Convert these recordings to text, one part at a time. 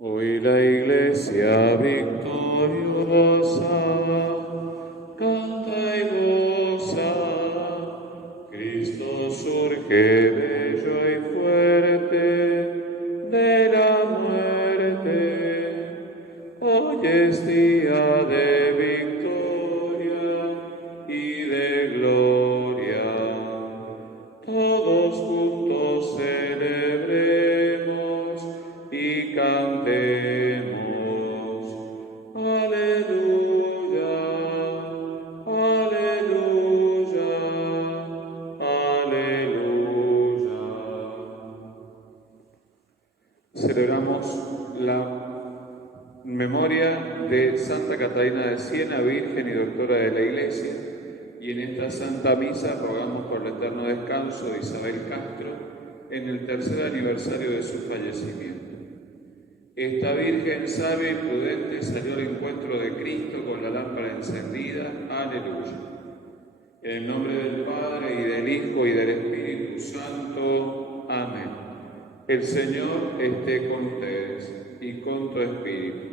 Hoy la Iglesia victoriosa canta y goza, Cristo surge bello y fuerte de la muerte. Hoy es día de victoria y de gloria. Todos juntos celebremos y cantemos. Aleluya, aleluya, aleluya. Celebramos la memoria de Santa Catalina de Siena, Virgen y Doctora de la Iglesia, y en esta Santa Misa rogamos por el eterno descanso de Isabel Castro en el tercer aniversario de su fallecimiento. Esta Virgen sabia y prudente salió al encuentro de Cristo con la lámpara encendida. Aleluya. En el nombre del Padre, y del Hijo, y del Espíritu Santo. Amén. El Señor esté con ustedes y con tu espíritu.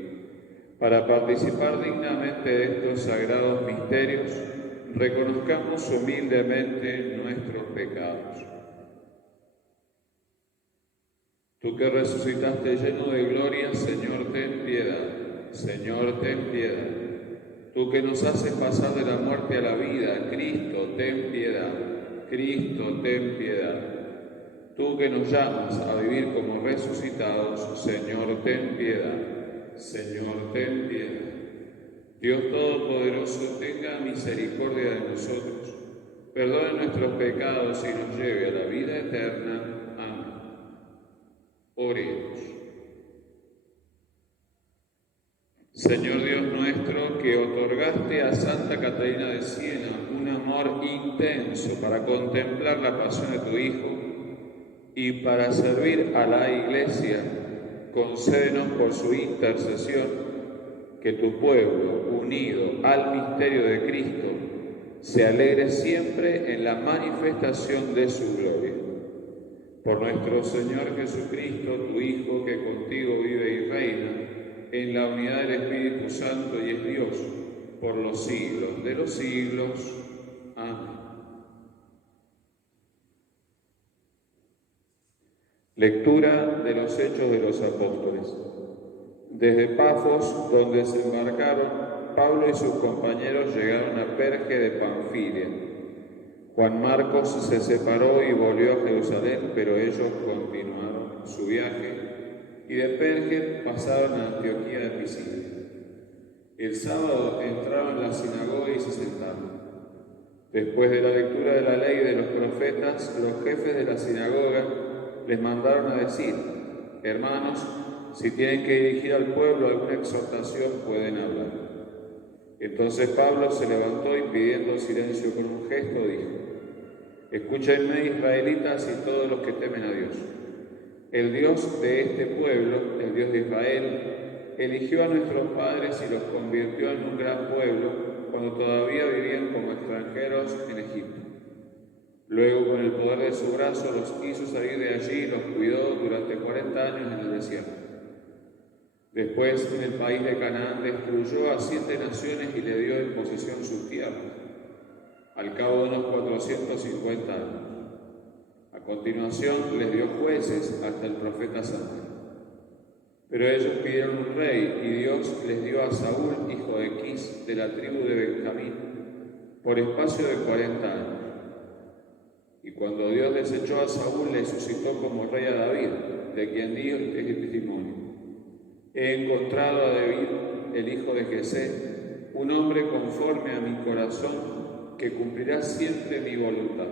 Para participar dignamente de estos sagrados misterios, reconozcamos humildemente nuestros pecados. Tú que resucitaste lleno de gloria, Señor, ten piedad. Señor, ten piedad. Tú que nos haces pasar de la muerte a la vida, Cristo, ten piedad. Cristo, ten piedad. Tú que nos llamas a vivir como resucitados, Señor, ten piedad. Señor, ten piedad. Dios Todopoderoso, tenga misericordia de nosotros, perdone nuestros pecados y nos lleve a la vida eterna. Amén. Oremos. Señor Dios nuestro, que otorgaste a Santa Catalina de Siena un amor intenso para contemplar la pasión de tu Hijo y para servir a la Iglesia, concédenos por su intercesión que tu pueblo, unido al misterio de Cristo, se alegre siempre en la manifestación de su gloria. Por nuestro Señor Jesucristo, tu Hijo, que contigo vive y reina, en la unidad del Espíritu Santo y es Dios, por los siglos de los siglos. Amén. Lectura de los Hechos de los Apóstoles. Desde Pafos, donde se embarcaron, Pablo y sus compañeros llegaron a Perge de Panfilia. Juan Marcos se separó y volvió a Jerusalén, pero ellos continuaron su viaje y de Perge pasaron a Antioquía de Pisidia. El sábado entraron en la sinagoga y se sentaron. Después de la lectura de la ley y de los profetas, los jefes de la sinagoga les mandaron a decir: hermanos, si tienen que dirigir al pueblo alguna exhortación, pueden hablar. Entonces Pablo se levantó y, pidiendo silencio con un gesto, dijo: escúchenme, israelitas y todos los que temen a Dios. El Dios de este pueblo, el Dios de Israel, eligió a nuestros padres y los convirtió en un gran pueblo cuando todavía vivían como extranjeros en Egipto. Luego, con el poder de su brazo, los hizo salir de allí y los cuidó durante 40 años en el desierto. Después, en el país de Canaán, destruyó a 7 naciones y le dio en posesión sus tierras, al cabo de unos 450 años. A continuación, les dio jueces hasta el profeta Samuel. Pero ellos pidieron un rey, y Dios les dio a Saúl, hijo de Quis, de la tribu de Benjamín, por espacio de 40 años. Y cuando Dios desechó a Saúl, le suscitó como rey a David, de quien dio este testimonio: he encontrado a David, el hijo de Jesé, un hombre conforme a mi corazón, que cumplirá siempre mi voluntad.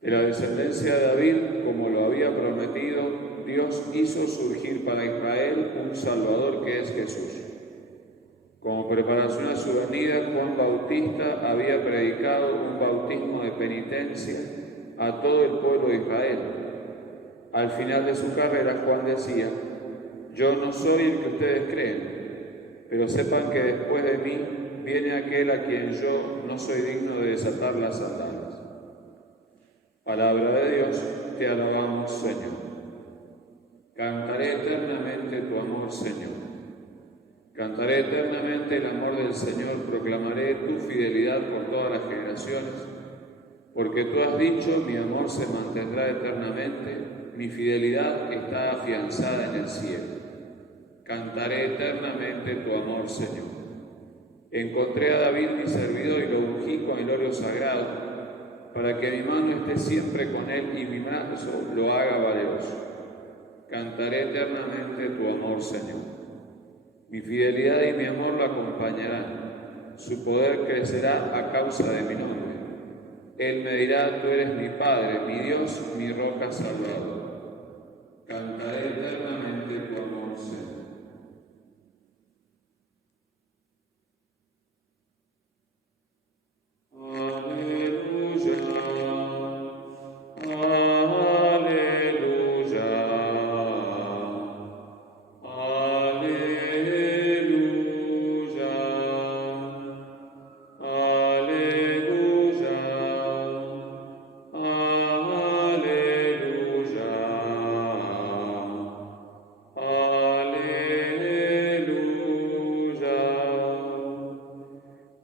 De la descendencia de David, como lo había prometido, Dios hizo surgir para Israel un Salvador, que es Jesús. Como preparación a su venida, Juan Bautista había predicado un bautismo de penitencia a todo el pueblo de Israel. Al final de su carrera, Juan decía: yo no soy el que ustedes creen, pero sepan que después de mí viene aquel a quien yo no soy digno de desatar las sandalias. Palabra de Dios, te alabamos, Señor. Cantaré eternamente tu amor, Señor. Cantaré eternamente el amor del Señor, proclamaré tu fidelidad por todas las generaciones, porque tú has dicho, mi amor se mantendrá eternamente, mi fidelidad está afianzada en el cielo. Cantaré eternamente tu amor, Señor. Encontré a David mi servidor y lo ungí con el óleo sagrado, para que mi mano esté siempre con él y mi brazo lo haga valeroso. Cantaré eternamente tu amor, Señor. Mi fidelidad y mi amor lo acompañarán. Su poder crecerá a causa de mi nombre. Él me dirá, tú eres mi Padre, mi Dios, mi roca salvador. Cantaré eternamente tu amor, Señor.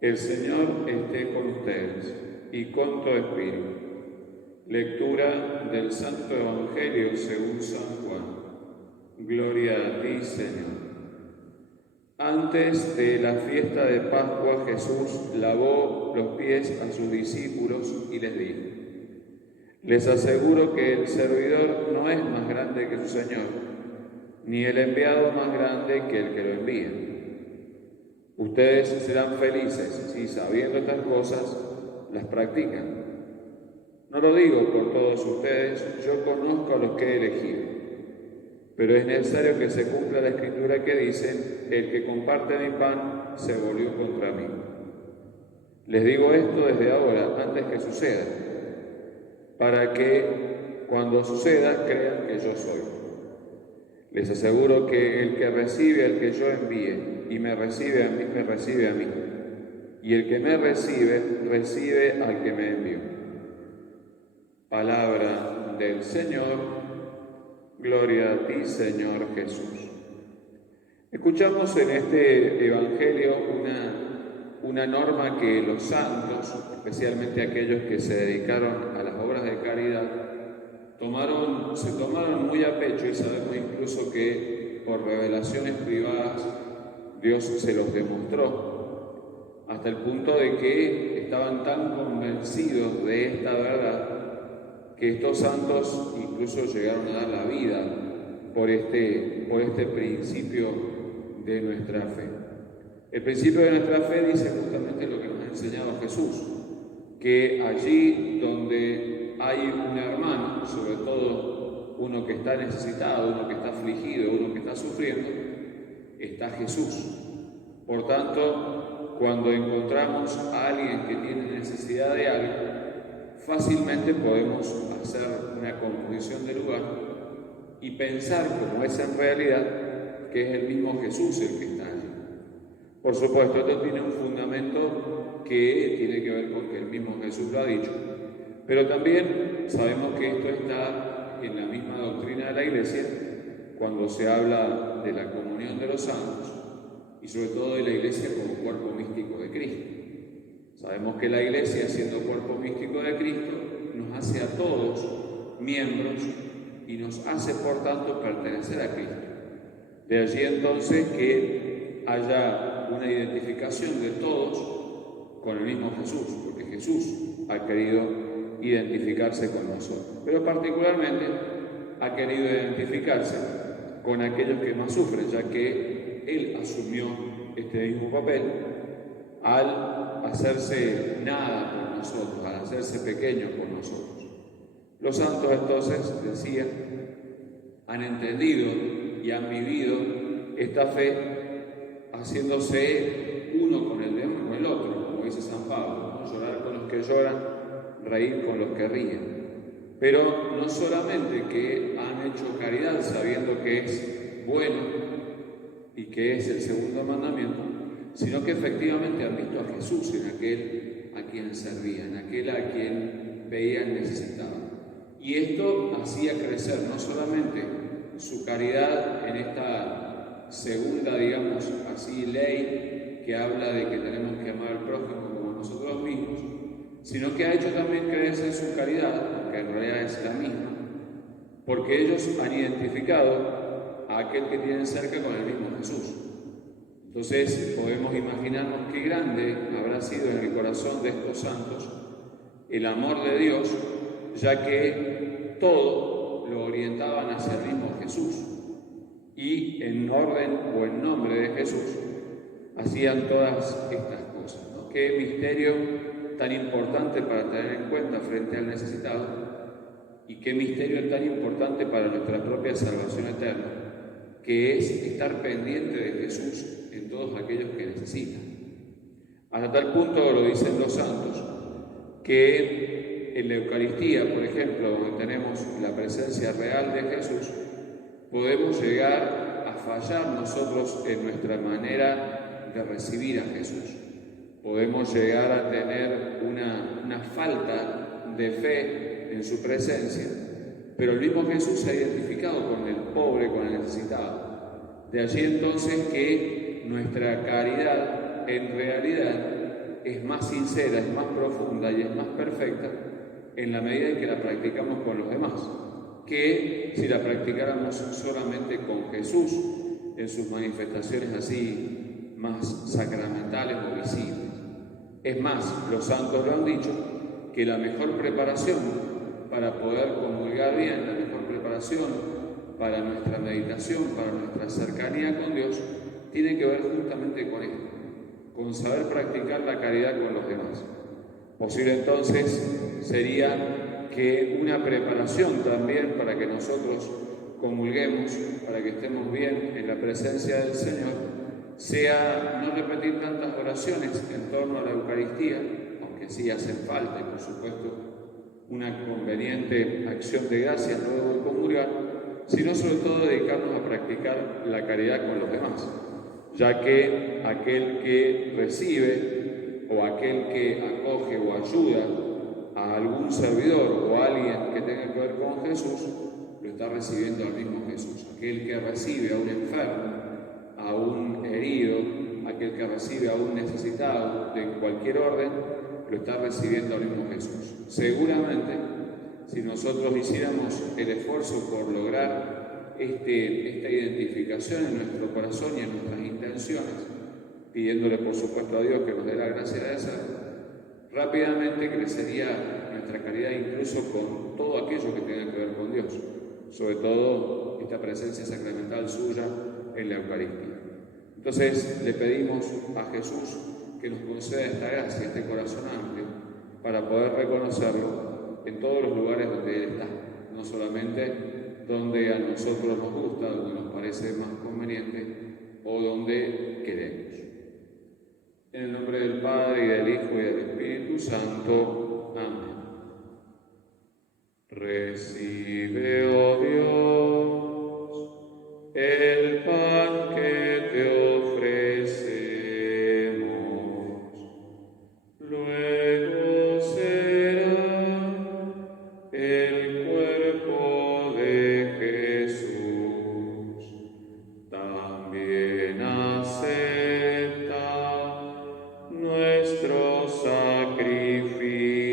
El Señor esté con ustedes y con tu espíritu. Lectura del Santo Evangelio según San Juan. Gloria a ti, Señor. Antes de la fiesta de Pascua, Jesús lavó los pies a sus discípulos y les dijo: les aseguro que el servidor no es más grande que su Señor, ni el enviado más grande que el que lo envía. Ustedes serán felices si, sabiendo estas cosas, las practican. No lo digo por todos ustedes, yo conozco a los que he elegido. Pero es necesario que se cumpla la escritura que dice: el que comparte mi pan se volvió contra mí. Les digo esto desde ahora, antes que suceda, para que cuando suceda crean que yo soy. Les aseguro que el que recibe al que yo envíe y me recibe a mí, me recibe a mí. Y el que me recibe, recibe al que me envió. Palabra del Señor. Gloria a ti, Señor Jesús. Escuchamos en este Evangelio una norma que los santos, especialmente aquellos que se dedicaron a las obras de caridad, se tomaron muy a pecho, y sabemos incluso que por revelaciones privadas Dios se los demostró, hasta el punto de que estaban tan convencidos de esta verdad que estos santos incluso llegaron a dar la vida por este principio de nuestra fe. El principio de nuestra fe dice justamente lo que nos ha enseñado Jesús, que allí donde hay un hermano, sobre todo uno que está necesitado, uno que está afligido, uno que está sufriendo, está Jesús. Por tanto, cuando encontramos a alguien que tiene necesidad de algo, fácilmente podemos hacer una composición de lugar y pensar, como es en realidad, que es el mismo Jesús el que está allí. Por supuesto, esto tiene un fundamento que tiene que ver con que el mismo Jesús lo ha dicho, pero también sabemos que esto está en la misma doctrina de la Iglesia cuando se habla de la comunión de los santos y sobre todo de la Iglesia como cuerpo místico de Cristo. Sabemos que la Iglesia, siendo cuerpo místico de Cristo, nos hace a todos miembros y nos hace, por tanto, pertenecer a Cristo. De allí entonces que haya una identificación de todos con el mismo Jesús, porque Jesús ha querido identificarse con nosotros. Pero particularmente ha querido identificarse con aquellos que más sufren, ya que Él asumió este mismo papel al hacerse nada por nosotros, al hacerse pequeño por nosotros. Los santos entonces, decía, han entendido y han vivido esta fe haciéndose uno con el otro, como dice San Pablo, ¿no? Llorar con los que lloran, reír con los que ríen. Pero no solamente que han hecho caridad sabiendo que es bueno y que es el segundo mandamiento, sino que efectivamente han visto a Jesús en aquel a quien servían, aquel a quien veían necesitado. Y esto hacía crecer no solamente su caridad en esta segunda, digamos así, ley que habla de que tenemos que amar al prójimo como nosotros mismos, sino que ha hecho también creerse en su caridad, que en realidad es la misma, porque ellos han identificado a aquel que tienen cerca con el mismo Jesús. Entonces podemos imaginarnos qué grande habrá sido en el corazón de estos santos el amor de Dios, ya que todo lo orientaban hacia el mismo Jesús y en orden o en nombre de Jesús hacían todas estas cosas, ¿no? Qué misterio tan importante para tener en cuenta frente al necesitado y qué misterio tan importante para nuestra propia salvación eterna, que es estar pendiente de Jesús en todos aquellos que necesitan. Hasta tal punto lo dicen los santos, que en la Eucaristía, por ejemplo, donde tenemos la presencia real de Jesús, podemos llegar a fallar nosotros en nuestra manera de recibir a Jesús. Podemos llegar a tener una falta de fe en su presencia, pero el mismo Jesús se ha identificado con el pobre, con el necesitado. De allí entonces que nuestra caridad en realidad es más sincera, es más profunda y es más perfecta en la medida en que la practicamos con los demás, que si la practicáramos solamente con Jesús en sus manifestaciones así más sacramentales o visibles. Es más, los santos lo han dicho, que la mejor preparación para poder comulgar bien, la mejor preparación para nuestra meditación, para nuestra cercanía con Dios, tiene que ver justamente con esto, con saber practicar la caridad con los demás. Posible entonces sería que una preparación también para que nosotros comulguemos, para que estemos bien en la presencia del Señor, sea no repetir tantas oraciones en torno a la Eucaristía, aunque sí hacen falta y por supuesto una conveniente acción de gracias luego de comulgar, sino sobre todo dedicarnos a practicar la caridad con los demás, ya que aquel que recibe o aquel que acoge o ayuda a algún servidor o a alguien que tenga que ver con Jesús, lo está recibiendo al mismo Jesús. Aquel que recibe a un enfermo, a un herido, aquel que recibe a un necesitado de cualquier orden, lo está recibiendo al mismo Jesús. Seguramente, si nosotros hiciéramos el esfuerzo por lograr esta identificación en nuestro corazón y en nuestras intenciones, pidiéndole por supuesto a Dios que nos dé la gracia de hacerlo, rápidamente crecería nuestra caridad incluso con todo aquello que tenga que ver con Dios, sobre todo esta presencia sacramental suya en la Eucaristía. Entonces le pedimos a Jesús que nos conceda esta gracia, este corazón amplio, para poder reconocerlo en todos los lugares donde Él está, no solamente donde a nosotros nos gusta, donde nos parece más conveniente o donde queremos. En el nombre del Padre, y del Hijo, y del Espíritu Santo. Amén. Recibe, oh Dios, el pan que te ofrecemos. Luego será el cuerpo de Jesús. También acepta nuestro sacrificio.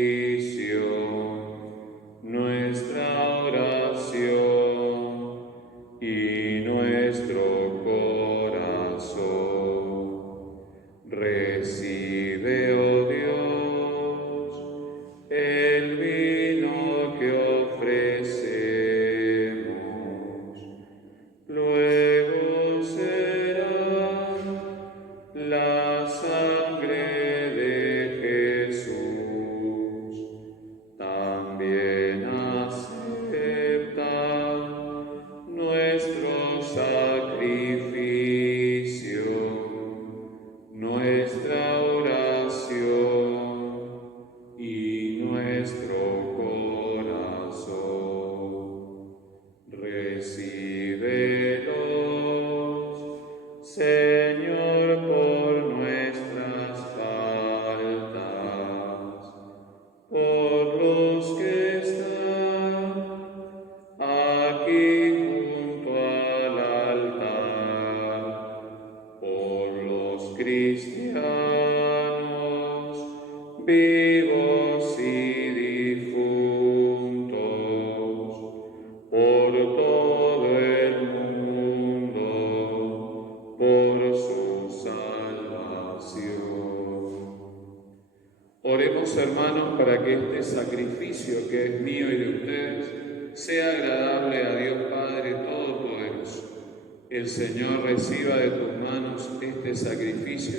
sacrificio que es mío y de ustedes sea agradable a Dios Padre Todopoderoso. El Señor reciba de tus manos este sacrificio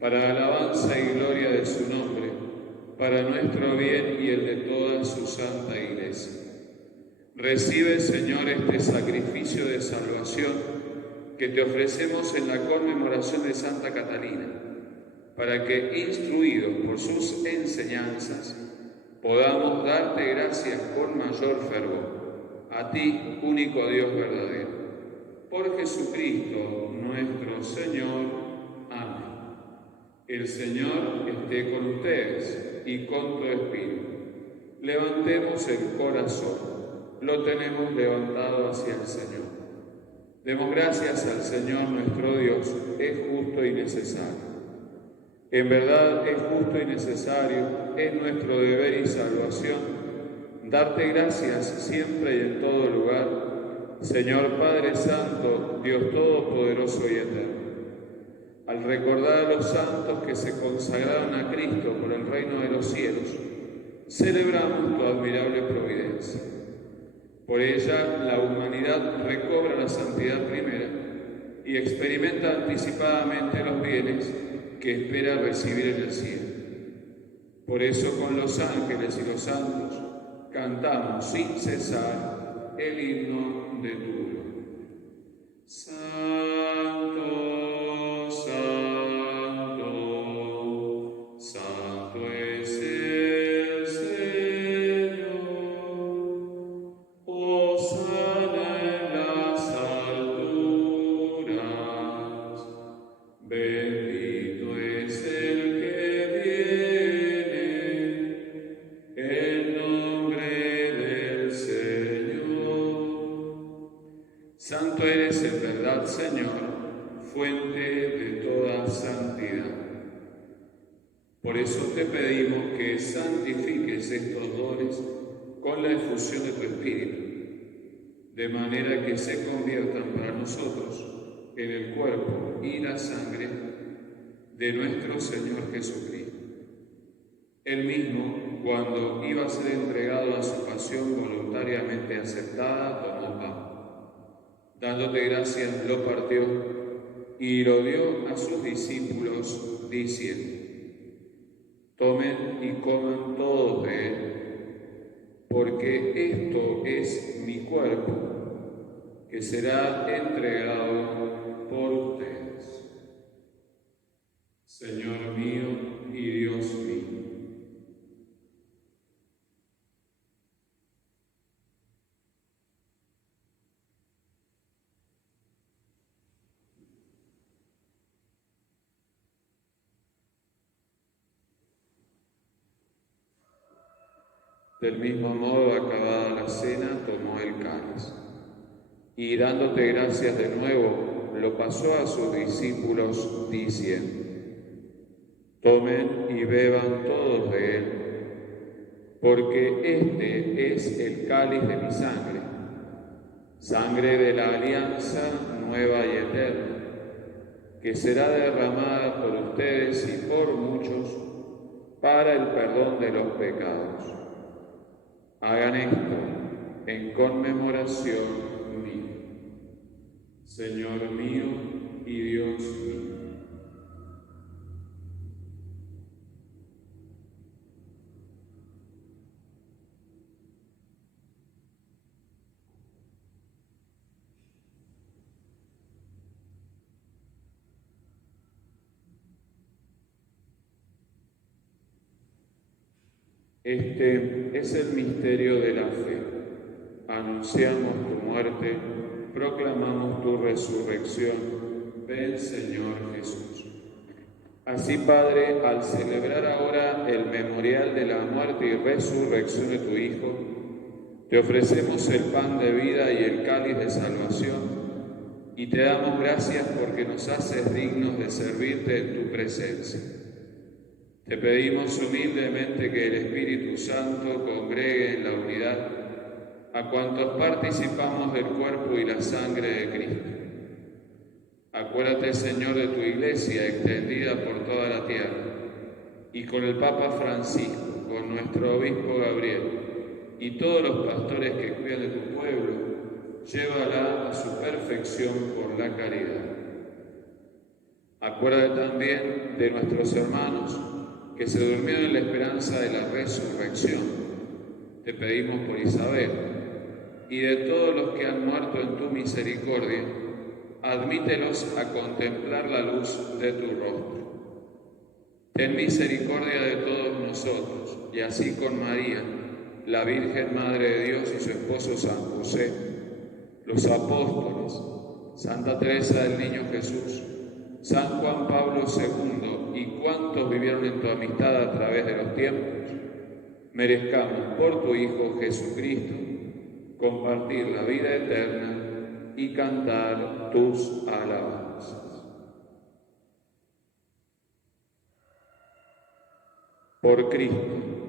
para alabanza y gloria de su nombre, para nuestro bien y el de toda su santa Iglesia. Recibe, Señor, este sacrificio de salvación que te ofrecemos en la conmemoración de Santa Catalina, para que, instruidos por sus enseñanzas, podamos darte gracias con mayor fervor, a ti, único Dios verdadero. Por Jesucristo nuestro Señor. Amén. El Señor esté con ustedes y con tu espíritu. Levantemos el corazón, lo tenemos levantado hacia el Señor. Demos gracias al Señor nuestro Dios, es justo y necesario. En verdad es justo y necesario, es nuestro deber y salvación, darte gracias siempre y en todo lugar, Señor Padre Santo, Dios Todopoderoso y Eterno. Al recordar a los santos que se consagraron a Cristo por el reino de los cielos, celebramos tu admirable providencia. Por ella, la humanidad recobra la santidad primera y experimenta anticipadamente los bienes que espera recibir en el cielo. Por eso, con los ángeles y los santos, cantamos sin cesar el himno de tu gloria. Santo, santo, santo es el Señor. Hosana en las alturas. Bendito es el que viene en nombre del Señor. Santo eres en verdad, Señor, fuente de toda santidad. Por eso te pedimos que santifiques estos dones con la efusión de tu Espíritu, de manera que se conviertan para nosotros en el cuerpo y la sangre de nuestro Señor Jesucristo. Él mismo, cuando iba a ser entregado a su pasión voluntariamente aceptada, tomó pan. Dándote gracias, lo partió y lo dio a sus discípulos, diciendo: tomen y coman todos de él, porque esto es mi cuerpo, que será entregado por ustedes. Señor mío y Dios mío. Del mismo modo, acabada la cena, tomó el cáliz y, dándote gracias de nuevo, lo pasó a sus discípulos, diciendo: tomen y beban todos de él, porque este es el cáliz de mi sangre, sangre de la alianza nueva y eterna, que será derramada por ustedes y por muchos para el perdón de los pecados. Hagan esto en conmemoración mía. Señor mío y Dios mío. Este es el misterio de la fe. Anunciamos tu muerte, proclamamos tu resurrección. Ven, Señor Jesús. Así, Padre, al celebrar ahora el memorial de la muerte y resurrección de tu Hijo, te ofrecemos el pan de vida y el cáliz de salvación, y te damos gracias porque nos haces dignos de servirte en tu presencia. Te pedimos humildemente que el Espíritu Santo congregue en la unidad a cuantos participamos del cuerpo y la sangre de Cristo. Acuérdate, Señor, de tu Iglesia extendida por toda la tierra, y con el Papa Francisco, con nuestro obispo Gabriel y todos los pastores que cuidan de tu pueblo, llévala a su perfección por la caridad. Acuérdate también de nuestros hermanos que se durmieron en la esperanza de la resurrección. Te pedimos por Isabel y de todos los que han muerto en tu misericordia, admítelos a contemplar la luz de tu rostro. Ten misericordia de todos nosotros, y así con María, la Virgen Madre de Dios y su esposo San José, los apóstoles, Santa Teresa del Niño Jesús, San Juan Pablo II y cuantos vivieron en tu amistad a través de los tiempos, merezcamos por tu Hijo Jesucristo compartir la vida eterna y cantar tus alabanzas. Por Cristo,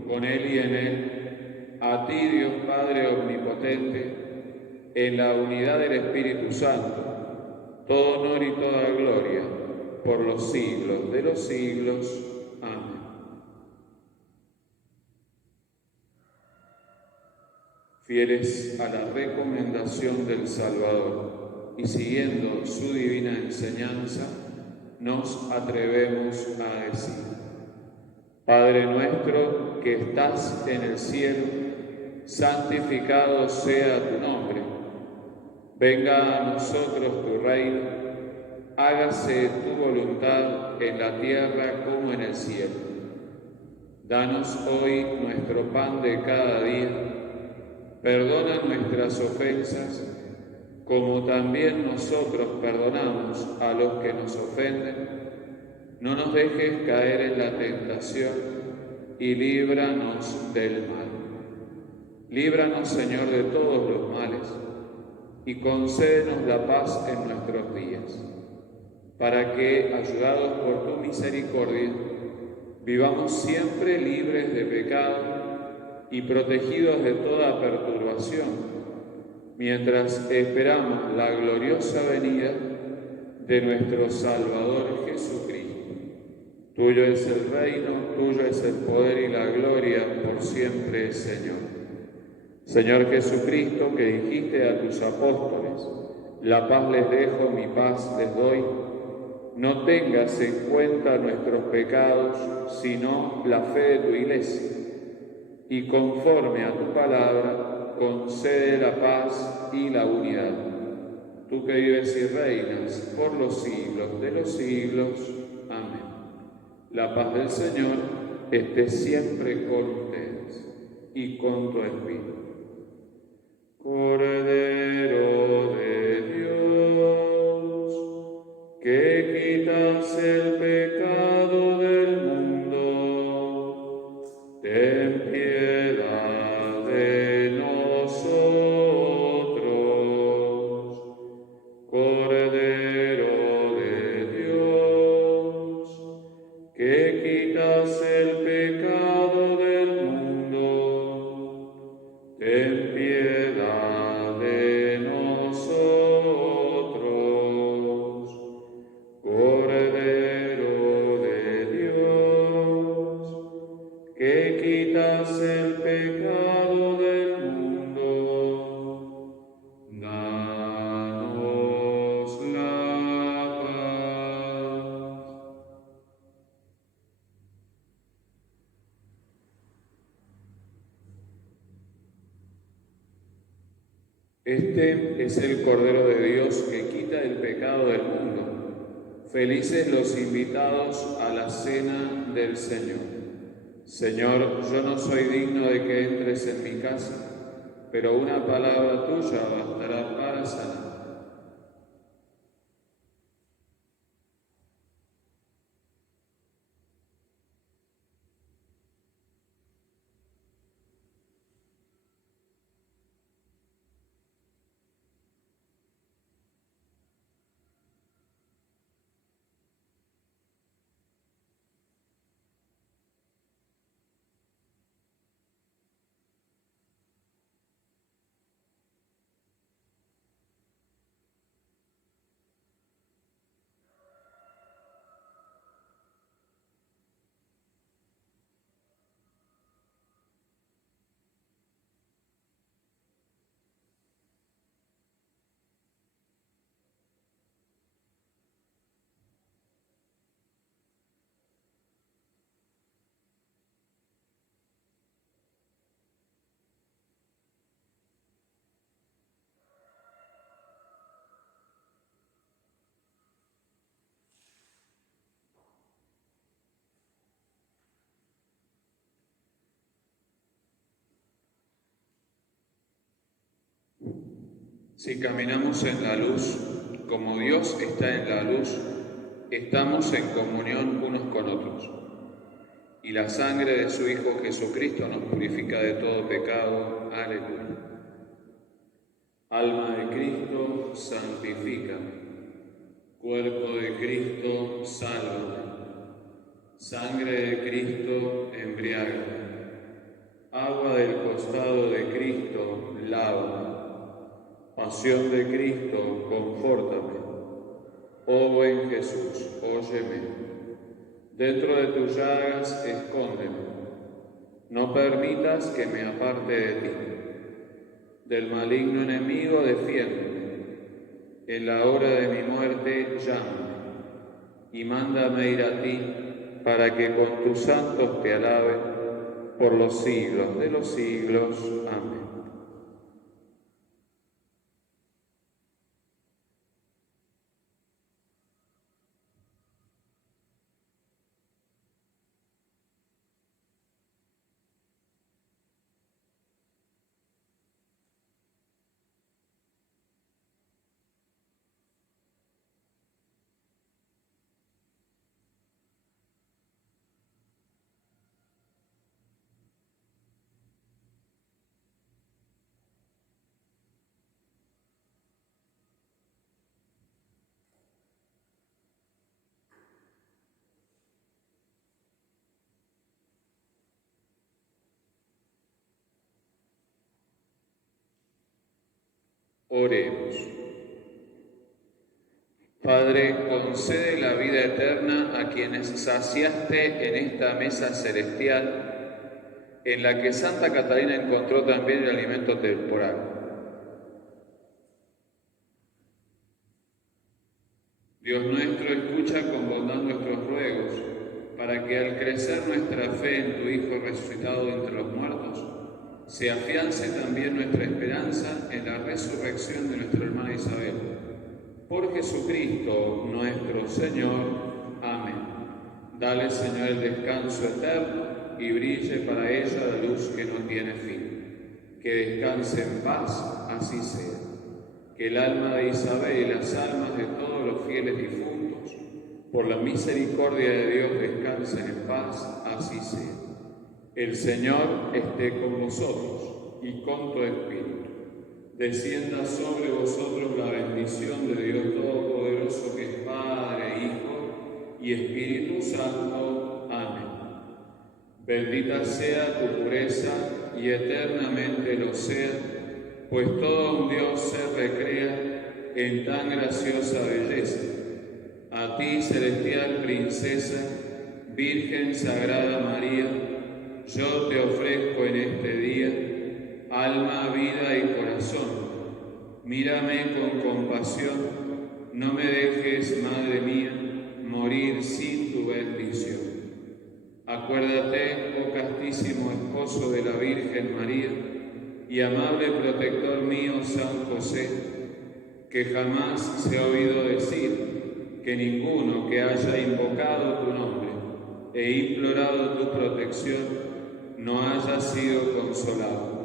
con Él y en Él, a ti, Dios Padre Omnipotente, en la unidad del Espíritu Santo, todo honor y toda gloria, por los siglos de los siglos. Amén. Fieles a la recomendación del Salvador y siguiendo su divina enseñanza, nos atrevemos a decir: Padre nuestro que estás en el cielo, santificado sea tu nombre. Venga a nosotros tu reino, hágase tu voluntad en la tierra como en el cielo. Danos hoy nuestro pan de cada día. Perdona nuestras ofensas, como también nosotros perdonamos a los que nos ofenden. No nos dejes caer en la tentación y líbranos del mal. Líbranos, Señor, de todos los males y concédenos la paz en nuestros días, para que, ayudados por tu misericordia, vivamos siempre libres de pecado y protegidos de toda perturbación, mientras esperamos la gloriosa venida de nuestro Salvador Jesucristo. Tuyo es el reino, tuyo es el poder y la gloria por siempre, Señor. Señor Jesucristo, que dijiste a tus apóstoles: la paz les dejo, mi paz les doy, no tengas en cuenta nuestros pecados, sino la fe de tu Iglesia, y conforme a tu palabra, concede la paz y la unidad. Tú que vives y reinas por los siglos de los siglos. Amén. La paz del Señor esté siempre con ustedes y con tu espíritu. Cordero de Dios, que quitas el pecado del mundo, ten piedad de nosotros. Cordero de Dios, que quitas el pecado del mundo, ten piedad de nosotros. Cordero de Dios, que quitas el pecado del mundo, danos la paz. Este es el Cordero de Dios que quita el pecado del mundo. Felices los invitados a la cena del Señor. Señor, yo no soy digno de que entres en mi casa, pero una palabra tuya bastará para sanar. Si caminamos en la luz, como Dios está en la luz, estamos en comunión unos con otros. Y la sangre de su Hijo Jesucristo nos purifica de todo pecado. Aleluya. Alma de Cristo, santifícame. Cuerpo de Cristo, sálvame. Sangre de Cristo, embriágame. Agua del costado de Cristo, lávame. Pasión de Cristo, confórtame. Oh buen Jesús, óyeme. Dentro de tus llagas, escóndeme. No permitas que me aparte de ti. Del maligno enemigo, defiéndeme. En la hora de mi muerte, llámame. Y mándame ir a ti, para que con tus santos te alabe por los siglos de los siglos. Amén. Oremos. Padre, concede la vida eterna a quienes saciaste en esta mesa celestial, en la que Santa Catalina encontró también el alimento temporal. Dios nuestro, escucha con bondad nuestros ruegos, para que al crecer nuestra fe en tu Hijo resucitado entre los muertos, se afiance también nuestra esperanza en la resurrección de nuestra hermana Isabel. Por Jesucristo nuestro Señor. Amén. Dale, Señor, el descanso eterno y brille para ella la luz que no tiene fin. Que descanse en paz, así sea. Que el alma de Isabel y las almas de todos los fieles difuntos, por la misericordia de Dios, descansen en paz, así sea. El Señor esté con vosotros y con tu espíritu. Descienda sobre vosotros la bendición de Dios Todopoderoso, que es Padre, Hijo y Espíritu Santo. Amén. Bendita sea tu pureza y eternamente lo sea, pues todo un Dios se recrea en tan graciosa belleza. A ti, celestial princesa, Virgen Sagrada María, yo te ofrezco en este día alma, vida y corazón. Mírame con compasión, no me dejes, Madre mía, morir sin tu bendición. Acuérdate, oh castísimo esposo de la Virgen María, y amable protector mío, San José, que jamás se ha oído decir que ninguno que haya invocado tu nombre e implorado tu protección no haya sido consolado.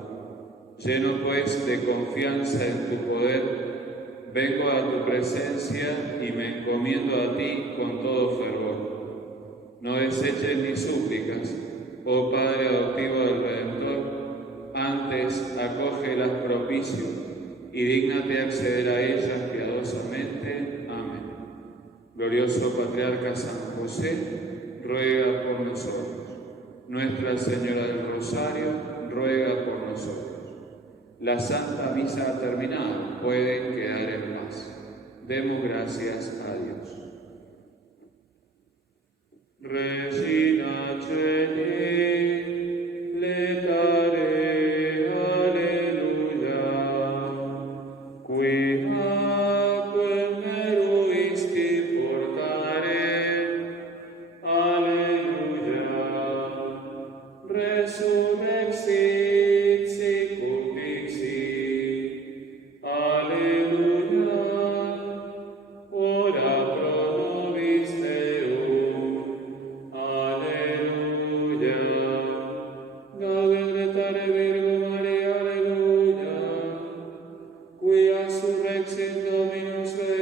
Lleno pues de confianza en tu poder, vengo a tu presencia y me encomiendo a ti con todo fervor. No deseches mis súplicas, oh Padre adoptivo del Redentor, antes acógelas propicio y dígnate acceder a ellas piadosamente. Amén. Glorioso Patriarca San José, ruega por nosotros. Nuestra Señora del Rosario, ruega por nosotros. La Santa Misa ha terminado, pueden quedar en paz. Demos gracias a Dios. Regina Celi, letare, alleluia, qui aquel meruisti portare, alleluia, resurrexit. Alleluia. Quia surrexit Dominus Redentor